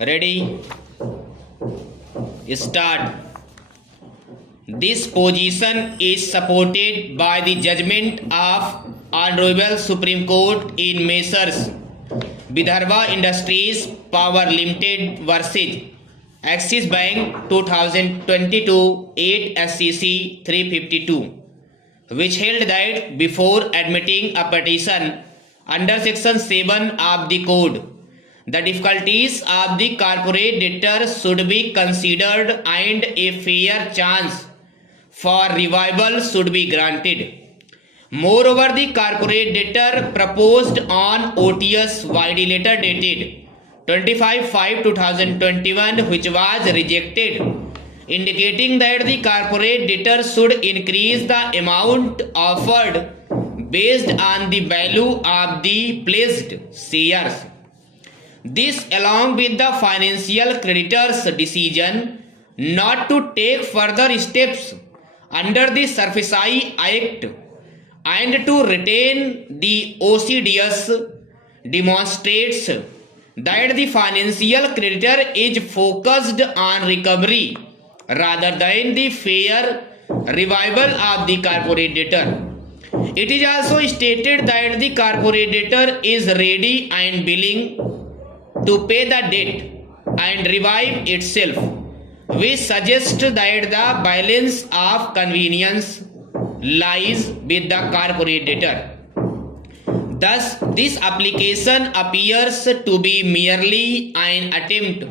Ready? Start. This position is supported by the judgment of Honorable Supreme Court in Messrs. Vidarbha Industries Power Limited versus Axis Bank 2022 8 SCC 352, which held that before admitting a petition under Section 7 of the Code, the difficulties of the corporate debtor should be considered and a fair chance for revival should be granted. Moreover, the corporate debtor proposed on OTS YD letter dated 25/5/2021, which was rejected, indicating that the corporate debtor should increase the amount offered based on the value of the pledged shares. This, along with the financial creditor's decision not to take further steps under the SERFICI Act and to retain the OCDS, demonstrates that the financial creditor is focused on recovery rather than the fair revival of the corporate debtor. It is also stated that the corporate debtor is ready and willing to pay the debt and revive itself, which suggests that the balance of convenience lies with the corporate debtor. Thus, this application appears to be merely an attempt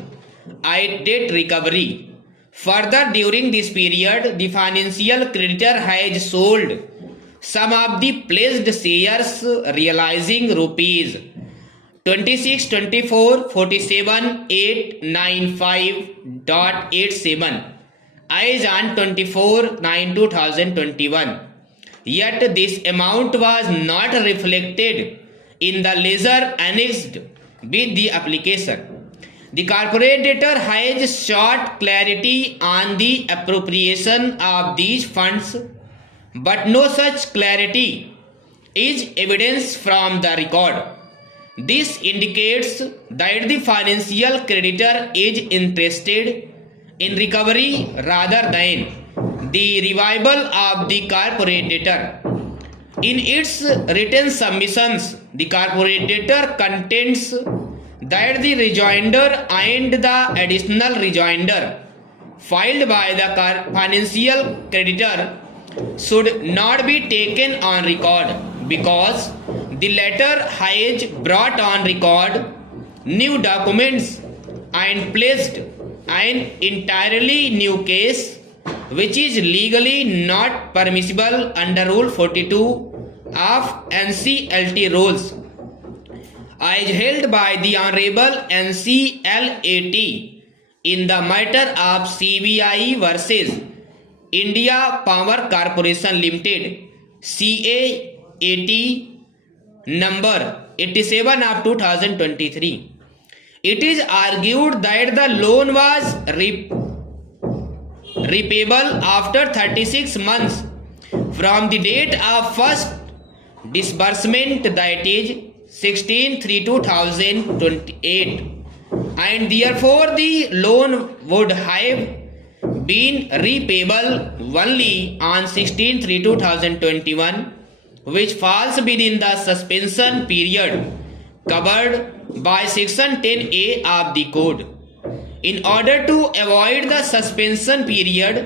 at debt recovery. Further, during this period, the financial creditor has sold some of the pledged shares, realizing rupees 26,24,47,895.87 as on 24/9/2021. Yet this amount was not reflected in the ledger annexed with the application. The corporate debtor has sought clarity on the appropriation of these funds, but no such clarity is evidenced from the record. This indicates that the financial creditor is interested in recovery rather than the revival of the corporate debtor. In its written submissions, the corporate debtor contends that the rejoinder and the additional rejoinder filed by the financial creditor should not be taken on record because the latter has brought on record new documents and placed an entirely new case, which is legally not permissible under Rule 42 of NCLT rules, as held by the Honorable NCLAT in the matter of CBI versus India Power Corporation Limited, CAAT number 87 of 2023. It is argued that the loan was repayable after 36 months from the date of first disbursement, that is 16/3/2028, and therefore the loan would have been repayable only on 16/3/2021, which falls within the suspension period covered by Section 10A of the Code. In order to avoid the suspension period,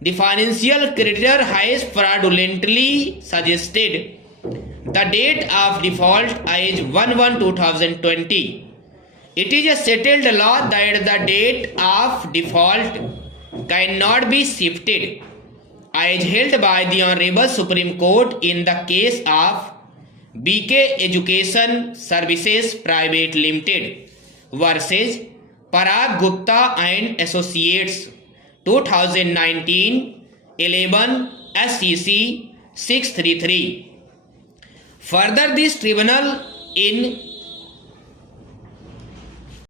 the financial creditor has fraudulently suggested the date of default as 1/1/2020. It is a settled law that the date of default cannot be shifted, as held by the Honorable Supreme Court in the case of BK Education Services Private Limited versus Parag Gupta and Associates 2019 11 SCC 633. Further, this tribunal in